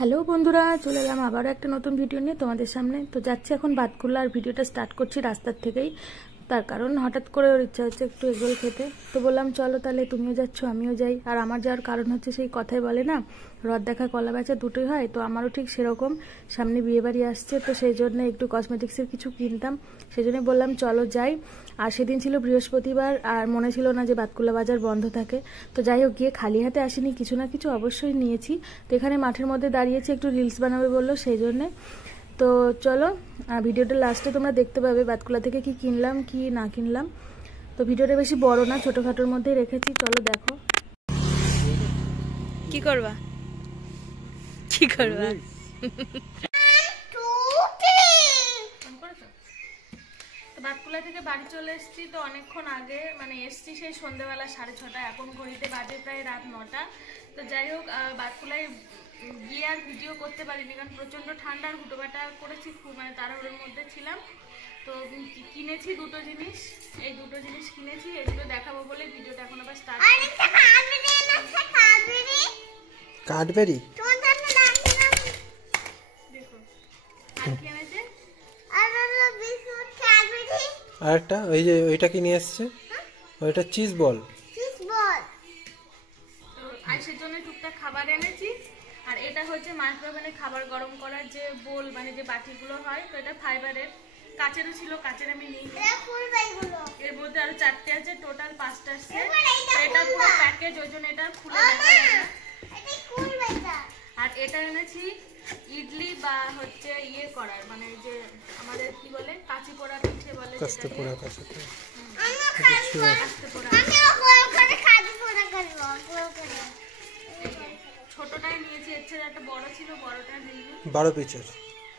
Hello বন্ধুরা, চলে এলাম আবারও একটা নতুন ভিডিও নিয়ে তোমাদের সামনে। তো যাচ্ছি এখন বাতকুল্লা, আর ভিডিওটা স্টার্ট করছি রাস্তার থেকেই। তার কারণ হঠাৎ করে ওর ইচ্ছা হচ্ছে একটু এগরোল খেতে। তো বললাম চলো তাহলে, তুমিও যাচ্ছ আমিও যাই। আর আমার যাওয়ার কারণ হচ্ছে সেই কথাই বলে না, রথ দেখা কলা বেচা দুটোই হয়। তো আমারও ঠিক সেরকম, সামনে বিয়েবাড়ি আসছে, তো সেই জন্য একটু কসমেটিক্সের কিছু কিনতাম, সেই জন্যই বললাম চলো যাই। আর সেদিন ছিল বৃহস্পতিবার, আর মনে ছিল না যে বাতকুল্লা বাজার বন্ধ থাকে। তো যাই হোক, গিয়ে খালি হাতে আসিনি, কিছু না কিছু অবশ্যই নিয়েছি। তো এখানে মাঠের মধ্যে দাঁড়িয়েছি, একটু রিলস বানাবে বললো, সেই জন্যে। তো চলো, ভিডিওটা লাস্টে তোমরা দেখতে পাবে বাতকুল্লা থেকে কি কিনলাম কি না কিনলাম। তো ভিডিওটা বেশি বড় না, ছোটোখাটোর মধ্যেই রেখেছি, চলো দেখো। কি করবা কি করবা বাতকুল্লা থেকে বাড়ি চলে এসেছি। তো অনেকক্ষণ আগে মানে এসছি, সেই সন্ধ্যেবেলা 6:30, এখন ঘড়িতে বাজে প্রায় রাত 9টা। তো যাই হোক, বাতকুল্লায় গিয়ে আর ভিডিও করতে পারিনি, কারণ প্রচণ্ড ঠান্ডা আর হুটোপাটা করেছি, খুব মানে তাড়াহুড়োর মধ্যে ছিলাম। তো কিনেছি দুটো জিনিস, এই দুটো জিনিস কিনেছি, এগুলো দেখাবো বলে ভিডিওটা এখন আবার স্টার্ট করছি। কাঠবেরি দেখো আর কি এনেছে। আরেকটা ওই যে ওইটা কি নিয়ে এসছে, ওইটা চিজ বল। তো আইসের জন্য টুকটাক খাবার এনেছি। আর এটা হচ্ছে মাইক্রোওভেনে খাবার গরম করার যে বোল, মানে যে বাটিগুলো হয়। তো এটা ফাইবারের, কাচেরও ছিল, কাচের আমি নিই। এর মধ্যে আরো 4টে আছে, টোটাল 5টা সেট। এটা পুরো প্যাকেজ, ওই জন্য এটা খুলে দেখা যায় না। আর এটা এনেছি ইডলি বা হচ্ছে ইয়ে করার, মানে যে আমাদের কি বলে কাঁচি পোড়া পিঠে বলে, ছোটটাই নিয়েছি, এর চেয়ে একটা বড় ছিল, বড়টা নিইনি। 12 পিচের,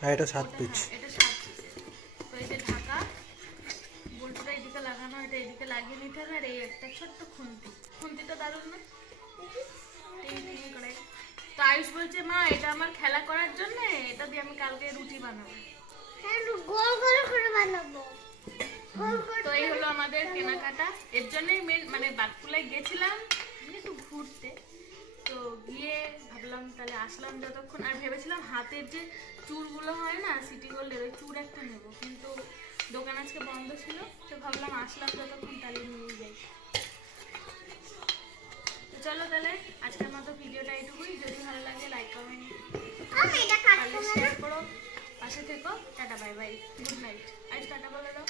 আর এটা 7 পিচ। এটা 7 পিসের। তো এই যে ঢাকা, বলটা এদিকে লাগানো, এটা এদিকে লাগিয়ে নিতে হবে। আর এই একটা ছোট্ট খুন্তিটা দারুণ না, করে। তো আয়ুষ বলছে মা এটা আমার খেলা করার জন্য, এটা দিয়ে আমি কালকে রুটি বানাবো। তো এই হলো আমাদের কেনাকাটা। এর জন্যই মেন, মানে বাতকুল্লায় গেছিলাম একটু ঘুরতে। তো গিয়ে ভাবলাম তাহলে আসলাম যতক্ষণ, আর ভেবেছিলাম হাতের যে চূড়গুলো হয় না সিটি গোল্ডের, ওই চূড় একটা নেবো, কিন্তু দোকান আজকে বন্ধ ছিল। তো ভাবলাম আসলাম যতক্ষণ তাহলে নিয়ে যাই। তো চলো তাহলে আজকের মতো ভিডিওটা এইটুকুই। যদি ভালো লাগে লাইক কমেন্ট শেয়ার করো, পাশে থেকো। Tata bye bye, good night. আজ টাটা বলে দাও।